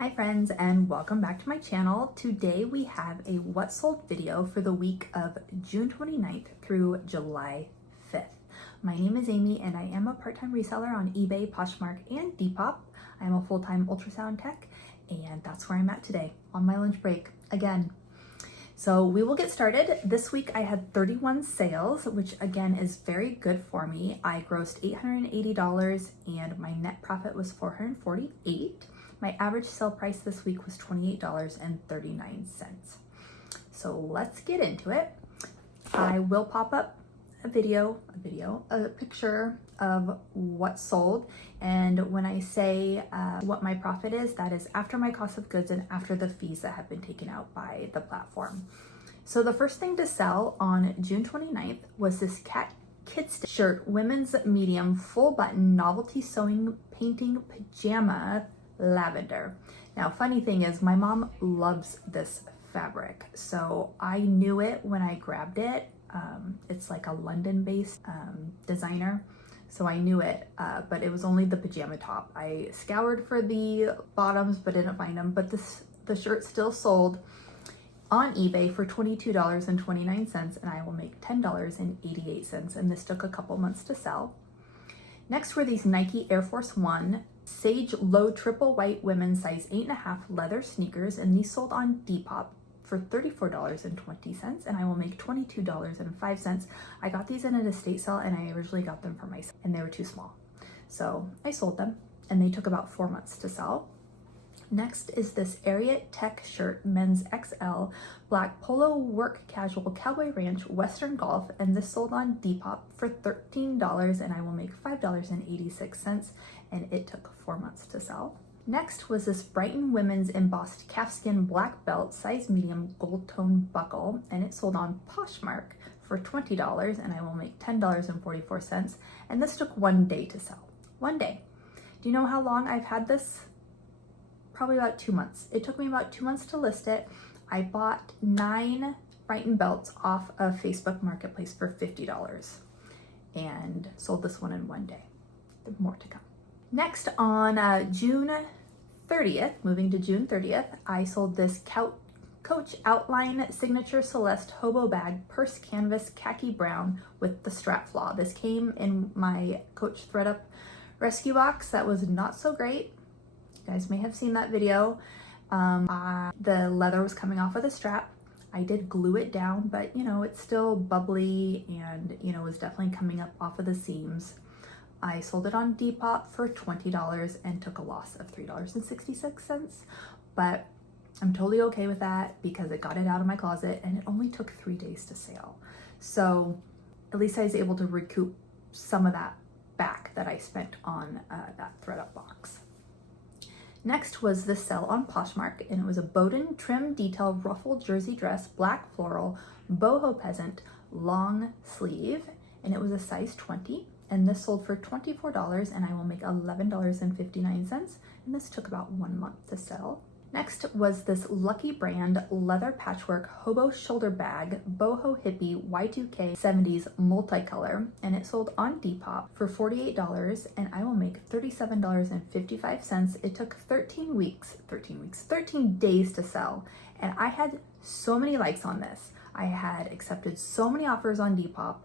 Hi friends, and welcome back to my channel. Today we have a what sold video for the week of June 29th through July 5th. My name is Amy and I am a part-time reseller on eBay, Poshmark, and Depop. I am a full-time ultrasound tech and that's where I'm at today on my lunch break again. So we will get started. This week I had 31 sales, which again is very good for me. I grossed $880 and my net profit was $448. My average sale price this week was $28.39. So let's get into it. I will pop up a picture of what sold. And when I say what my profit is, that is after my cost of goods and after the fees that have been taken out by the platform. So the first thing to sell on June 29th was this cat kids shirt, women's medium, full button, novelty sewing, painting, pajama, lavender. Now, funny thing is my mom loves this fabric, so I knew it when I grabbed it. It's like a London-based designer, so I knew it, but it was only the pajama top. I scoured for the bottoms but didn't find them, but the shirt still sold on eBay for $22.29, and I will make $10.88, and this took a couple months to sell. Next were these Nike Air Force One Sage Low Triple White Women's size 8.5 leather sneakers, and these sold on Depop for $34.20, and I will make $22.05. I got these in an estate sale and I originally got them for myself and they were too small. So I sold them and they took about 4 months to sell. Next is this Ariat Tech shirt, men's XL, black polo work casual cowboy ranch western golf, and this sold on Depop for $13 and I will make $5.86, and it took 4 months to sell. Next was this Brighton women's embossed calfskin black belt, size medium, gold tone buckle, and it sold on Poshmark for $20 and I will make $10.44, and this took 1 day to sell. 1 day. Do you know how long I've had this? Probably about 2 months. It took me about 2 months to list it. I bought 9 Brighton belts off of Facebook Marketplace for $50 and sold this one in 1 day. More to come. Next, on June 30th, moving to June 30th, I sold this Coach Outline Signature Celeste Hobo Bag Purse Canvas Khaki Brown with the strap flaw. This came in my Coach ThredUp rescue box that was not so great. You guys may have seen that video. The leather was coming off of the strap. I did glue it down, but you know, it's still bubbly and you know, was definitely coming up off of the seams. I sold it on Depop for $20 and took a loss of $3.66, but I'm totally okay with that because it got it out of my closet and it only took 3 days to sell. So at least I was able to recoup some of that back that I spent on that ThredUp box. Next was this sale on Poshmark, and it was a Bowden trim detail ruffled jersey dress, black floral, boho peasant, long sleeve, and it was a size 20, and this sold for $24 and I will make $11.59, and this took about 1 month to sell. Next was this Lucky Brand leather patchwork hobo shoulder bag, boho hippie Y2K 70s multicolor, and it sold on Depop for $48 and I will make $37.55. It took 13 days to sell, and I had so many likes on this. I had accepted so many offers on Depop.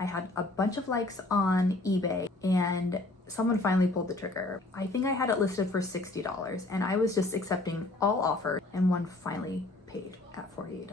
I had a bunch of likes on eBay, and someone finally pulled the trigger. I think I had it listed for $60 and I was just accepting all offers, and one finally paid at $48.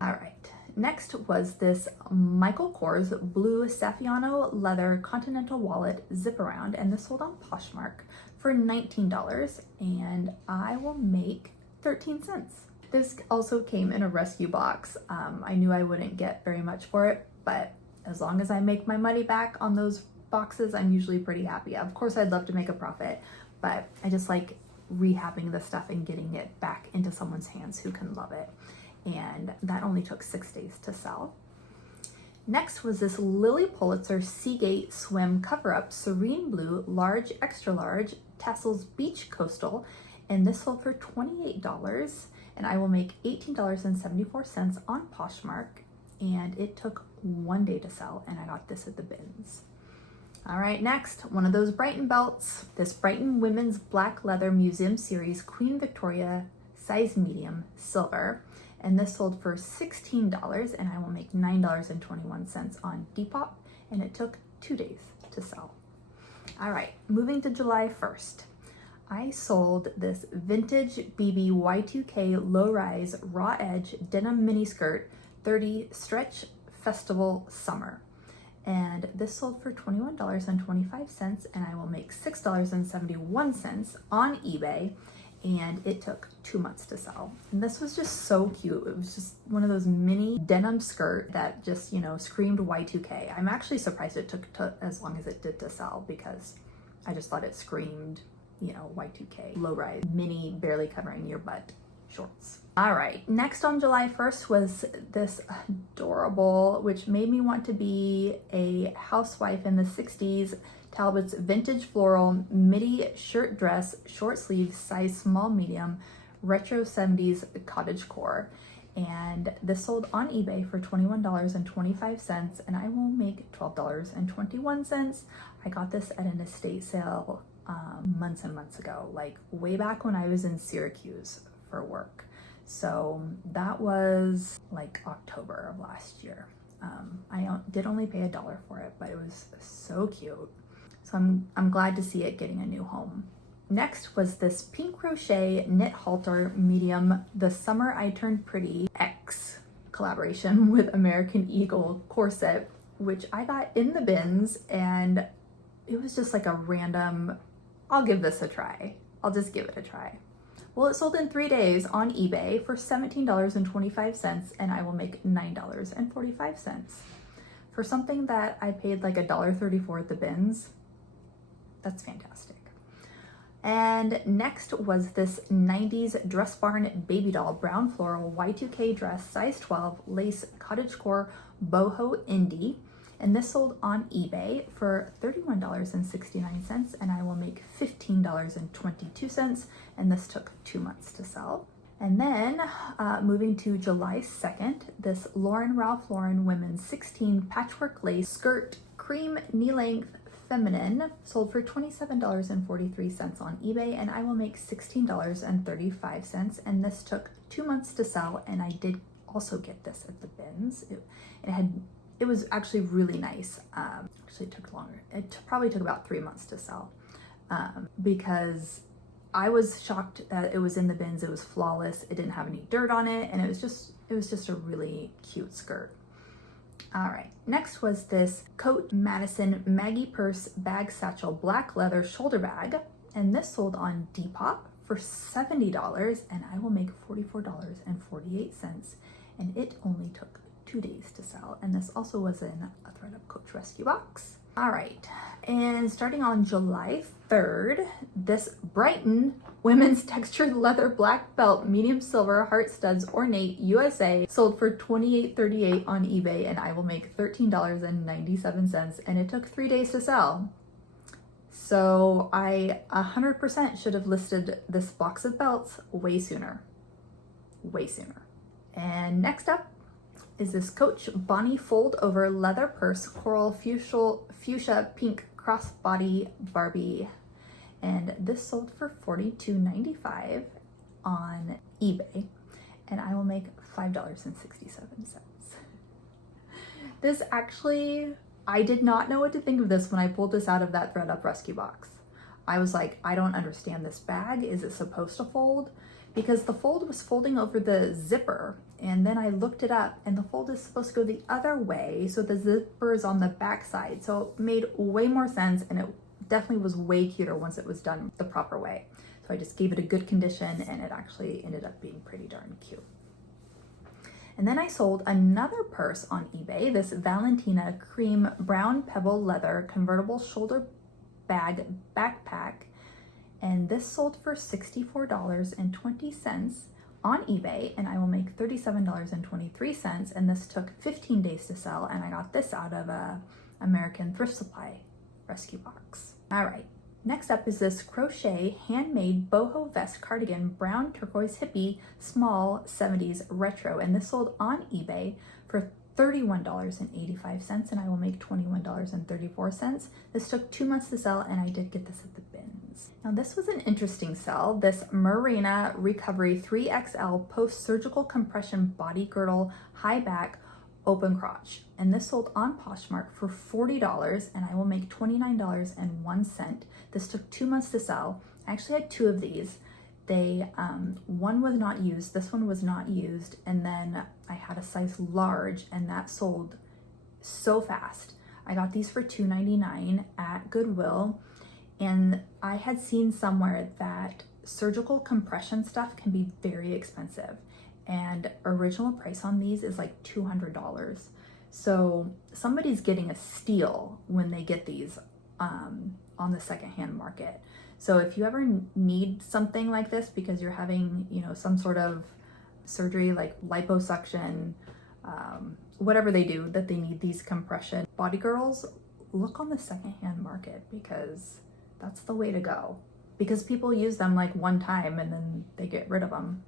All right, next was this Michael Kors blue Saffiano leather continental wallet zip around, and this sold on Poshmark for $19 and I will make 13 cents. This also came in a rescue box. I knew I wouldn't get very much for it, but as long as I make my money back on those boxes, I'm usually pretty happy. Of course, I'd love to make a profit, but I just like rehabbing the stuff and getting it back into someone's hands who can love it. And that only took 6 days to sell. Next was this Lily Pulitzer Seagate Swim Cover-Up Serene Blue Large Extra Large Tassels Beach Coastal, and this sold for $28 and I will make $18.74 on Poshmark, and it took 1 day to sell and I got this at the bins. All right, next, one of those Brighton belts. This Brighton Women's Black Leather Museum Series Queen Victoria size medium silver. And this sold for $16 and I will make $9.21 on Depop, and it took 2 days to sell. All right, moving to July 1st. I sold this vintage BB Y2K low-rise raw edge denim mini skirt 30 stretch festival summer. And this sold for $21.25 and I will make $6.71 on eBay, and it took 2 months to sell. And this was just so cute. It was just one of those mini denim skirt that just, you know, screamed Y2K. I'm actually surprised it took as long as it did to sell, because I just thought it screamed, you know, Y2K, low rise, mini, barely covering your butt shorts. All right, next on July 1st was this adorable, which made me want to be a housewife in the 60s, Talbot's vintage floral midi shirt dress, short sleeves, size small medium, retro 70s cottagecore. And this sold on eBay for $21.25 and I will make $12.21. I got this at an estate sale months and months ago, like way back when I was in Syracuse for work. So that was like October of last year. I did only pay $1 for it, but it was so cute. So I'm glad to see it getting a new home. Next was this pink crochet knit halter medium, the Summer I Turned Pretty X collaboration with American Eagle corset, which I got in the bins, and it was just like a random, I'll give this a try. I'll just give it a try. Well, it sold in 3 days on eBay for $17.25 and I will make $9.45. For something that I paid like $1.34 at the bins, that's fantastic. And next was this 90s Dress Barn Baby Doll Brown Floral Y2K dress, size 12, lace cottagecore boho indie. And this sold on eBay for $31.69 and I will make $15.22, and this took 2 months to sell. And then moving to July 2nd, this Ralph Lauren women's 16 patchwork lace skirt, cream knee length feminine, sold for $27.43 on eBay and I will make $16.35, and this took 2 months to sell, and I did also get this at the bins. It was actually really nice. Actually, it took longer. It probably took about 3 months to sell because I was shocked that it was in the bins. It was flawless. It didn't have any dirt on it, and it was just a really cute skirt. All right, next was this Coat Madison Maggie Purse bag satchel black leather shoulder bag, and this sold on Depop for $70 and I will make $44.48, and it only took 2 days to sell, and this also was in a ThredUp Coach Rescue box. All right, and starting on July 3rd, this Brighton women's textured leather black belt medium silver heart studs ornate USA sold for $28.38 on eBay and I will make $13.97, and it took 3 days to sell. So I 100% should have listed this box of belts way sooner. And next up is this Coach Bonnie fold over leather purse coral fuchsia pink crossbody Barbie, and this sold for $42.95 on eBay and I will make $5.67. This actually, I did not know what to think of this when I pulled this out of that ThredUp rescue box. I was like, I don't understand this bag. Is it supposed to fold? Because the fold was folding over the zipper, and then I looked it up and the fold is supposed to go the other way, so the zipper is on the back side. So it made way more sense, and it definitely was way cuter once it was done the proper way. So I just gave it a good condition and it actually ended up being pretty darn cute. And then I sold another purse on eBay, this Valentina cream brown pebble leather convertible shoulder bag backpack, and this sold for $64.20 on eBay and I will make $37.23, and this took 15 days to sell, and I got this out of a American Thrift Supply rescue box. All right, next up is this crochet handmade boho vest cardigan brown turquoise hippie small 70s retro, and this sold on eBay for $31.85, and I will make $21.34. This took 2 months to sell, and I did get this at the bins. Now this was an interesting sell. This Marina Recovery 3XL post-surgical compression body girdle, high back, open crotch. And this sold on Poshmark for $40, and I will make $29.01. This took 2 months to sell. I actually had 2 of these. They, one was not used, this one was not used, and then I had a size large, and that sold so fast. I got these for $2.99 at Goodwill, and I had seen somewhere that surgical compression stuff can be very expensive, and original price on these is like $200. So somebody's getting a steal when they get these on the secondhand market. So if you ever need something like this because you're having, you know, some sort of surgery like liposuction, whatever they do that they need these compression body girdles, look on the secondhand market because that's the way to go. Because people use them like one time and then they get rid of them.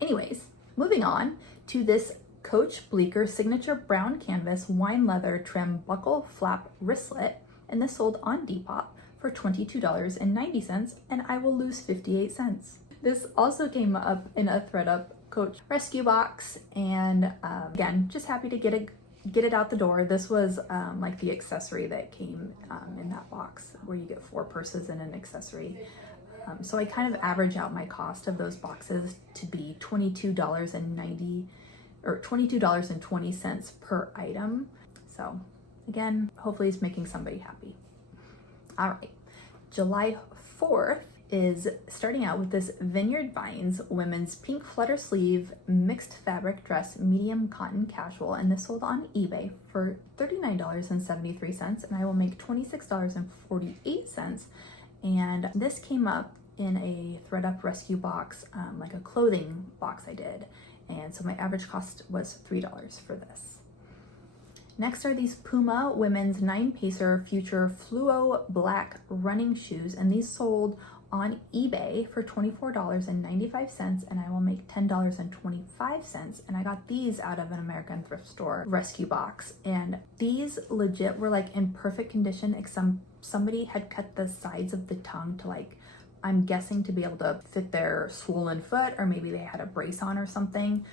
Anyways, moving on to this Coach Bleecker Signature Brown Canvas Wine Leather Trim Buckle Flap Wristlet, and this sold on Depop for $22.90, and I will lose 58 cents. This also came up in a ThredUp Coach rescue box, and again, just happy to get it out the door. This was like the accessory that came in that box, where you get 4 purses and an accessory. So I kind of average out my cost of those boxes to be $22.90 or $22.20 per item. So again, hopefully it's making somebody happy. All right, July 4th is starting out with this Vineyard Vines women's pink flutter sleeve mixed fabric dress, medium cotton casual, and this sold on eBay for $39.73, and I will make $26.48. And this came up in a ThredUp rescue box, like a clothing box I did, and so my average cost was $3 for this. Next are these Puma women's 9-pacer Future Fluo black running shoes, and these sold on eBay for $24.95, and I will make $10.25, and I got these out of an American thrift store rescue box, and these legit were like in perfect condition, except somebody had cut the sides of the tongue to, like, I'm guessing to be able to fit their swollen foot, or maybe they had a brace on or something.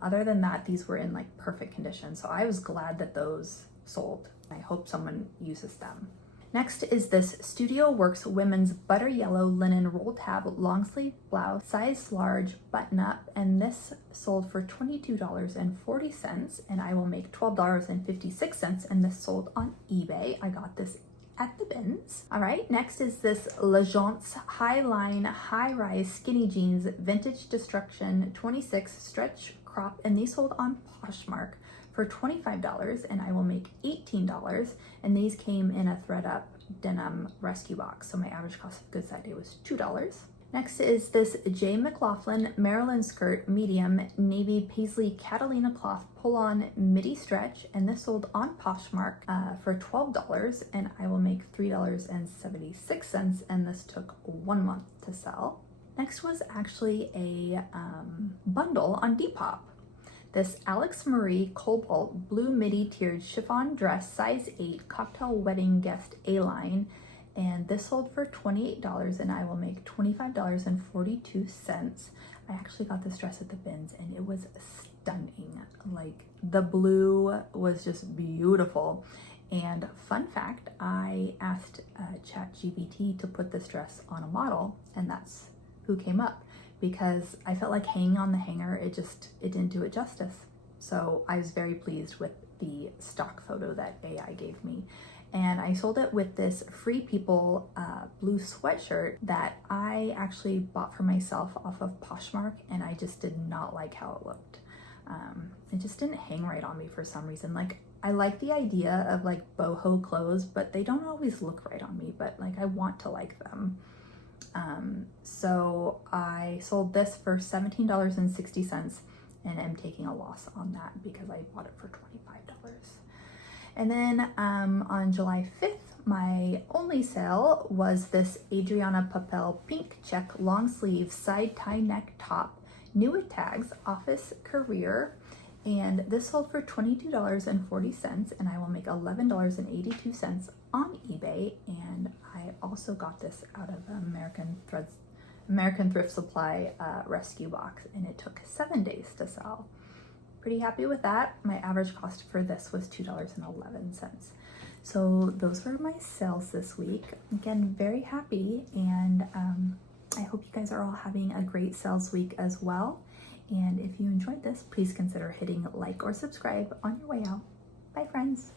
Other than that, these were in like perfect condition. So I was glad that those sold. I hope someone uses them. Next is this Studio Works women's butter yellow linen roll tab long sleeve blouse, size large, button up, and this sold for $22.40, and I will make $12.56, and this sold on eBay. I got this at the bins. All right, next is this L'Agence High Line High Rise Skinny Jeans Vintage Destruction 26 stretch crop, and these sold on Poshmark for $25, and I will make $18, and these came in a ThredUp denim rescue box, so my average cost of goods that day was $2. Next is this J. McLaughlin Maryland skirt medium navy paisley Catalina cloth pull-on midi stretch, and this sold on Poshmark for $12, and I will make $3.76, and this took 1 month to sell. Next was actually a bundle on Depop. This Alex Marie Cobalt blue midi tiered chiffon dress, size 8, cocktail wedding guest A-line, and this sold for $28, and I will make $25.42. I actually got this dress at the bins, and it was stunning. Like, the blue was just beautiful. And fun fact, I asked ChatGPT to put this dress on a model, and that's who came up, because I felt like hanging on the hanger, it didn't do it justice. So I was very pleased with the stock photo that AI gave me. And I sold it with this Free People blue sweatshirt that I actually bought for myself off of Poshmark, and I just did not like how it looked. It just didn't hang right on me for some reason. Like, I like the idea of like boho clothes, but they don't always look right on me, but like I want to like them. So I sold this for $17.60, and I'm taking a loss on that because I bought it for $25. And then on July 5th, my only sale was this Adriana Papel pink check long sleeve side tie neck top, new with tags, office career, And this sold for $22.40, and I will make $11.82 on eBay. And I also got this out of American Thrift Supply rescue box, and it took 7 days to sell. Pretty happy with that. My average cost for this was $2.11. So those were my sales this week. Again, very happy, and I hope you guys are all having a great sales week as well. And if you enjoyed this, please consider hitting like or subscribe on your way out. Bye, friends.